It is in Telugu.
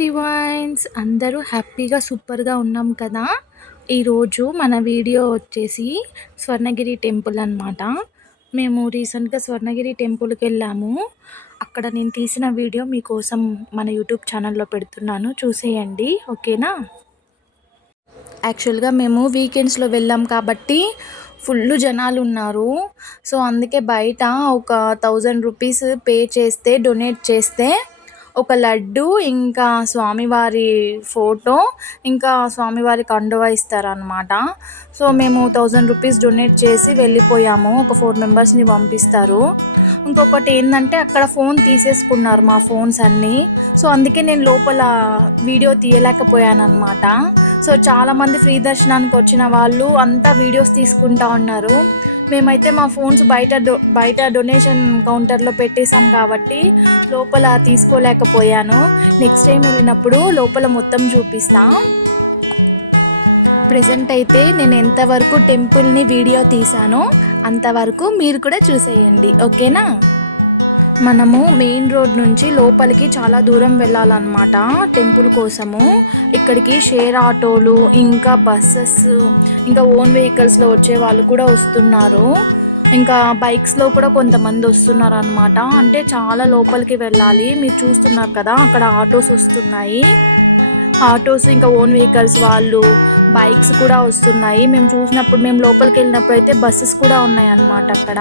డివైన్స్ అందరూ హ్యాపీగా సూపర్గా ఉన్నాం కదా. ఈరోజు మన వీడియో వచ్చేసి స్వర్ణగిరి టెంపుల్ అన్నమాట. మేము రీసెంట్గా స్వర్ణగిరి టెంపుల్కి వెళ్ళాము. అక్కడ నేను తీసిన వీడియో మీకోసం మన యూట్యూబ్ ఛానల్లో పెడుతున్నాను, చూసేయండి, ఓకేనా. యాక్చువల్గా మేము వీకెండ్స్లో వెళ్ళాం కాబట్టి ఫుల్ జనాలు ఉన్నారు. సో అందుకే బయట ఒక 1000 రూపీస్ పే చేస్తే, డొనేట్ చేస్తే ఒక లడ్డు, ఇంకా స్వామివారి ఫోటో, ఇంకా స్వామివారి కండువా ఇస్తారనమాట. సో మేము 1000 రూపీస్ డొనేట్ చేసి వెళ్ళిపోయాము. ఒక 4 మెంబర్స్ని పంపిస్తారు. ఇంకొకటి ఏంటంటే అక్కడ ఫోన్ తీసేసుకున్నారు, మా ఫోన్స్ అన్నీ. సో అందుకే నేను లోపల వీడియో తీయలేకపోయాను అనమాట. సో చాలామంది ఫ్రీ దర్శనానికి వచ్చిన వాళ్ళు అంతా వీడియోస్ తీసుకుంటా ఉన్నారు. మేమైతే మా ఫోన్స్ బయట డొనేషన్ కౌంటర్లో పెట్టేశాం కాబట్టి లోపల తీసుకోలేకపోయాను. నెక్స్ట్ టైం వెళ్ళినప్పుడు లోపల మొత్తం చూపిస్తా. ప్రెసెంట్ అయితే నేను ఎంతవరకు టెంపుల్ని వీడియో తీసానో అంతవరకు మీరు కూడా చూసేయండి, ఓకేనా. మనము మెయిన్ రోడ్ నుంచి లోపలికి చాలా దూరం వెళ్ళాలన్నమాట టెంపుల్ కోసము. ఇక్కడికి షేర్ ఆటోలు, ఇంకా బస్సెస్, ఇంకా ఓన్ వెహికల్స్లో వచ్చే వాళ్ళు కూడా వస్తున్నారు. ఇంకా బైక్స్లో కూడా కొంతమంది వస్తున్నారు అనమాట. అంటే చాలా లోపలికి వెళ్ళాలి. మీరు చూస్తున్నారు కదా, అక్కడ ఆటోస్ వస్తున్నాయి. ఆటోస్, ఇంకా ఓన్ వెహికల్స్ వాళ్ళు, బైక్స్ కూడా వస్తున్నాయి. మేము చూసినప్పుడు, మేము లోపలికి వెళ్ళినప్పుడు అయితే బస్సెస్ కూడా ఉన్నాయి అన్నమాట అక్కడ.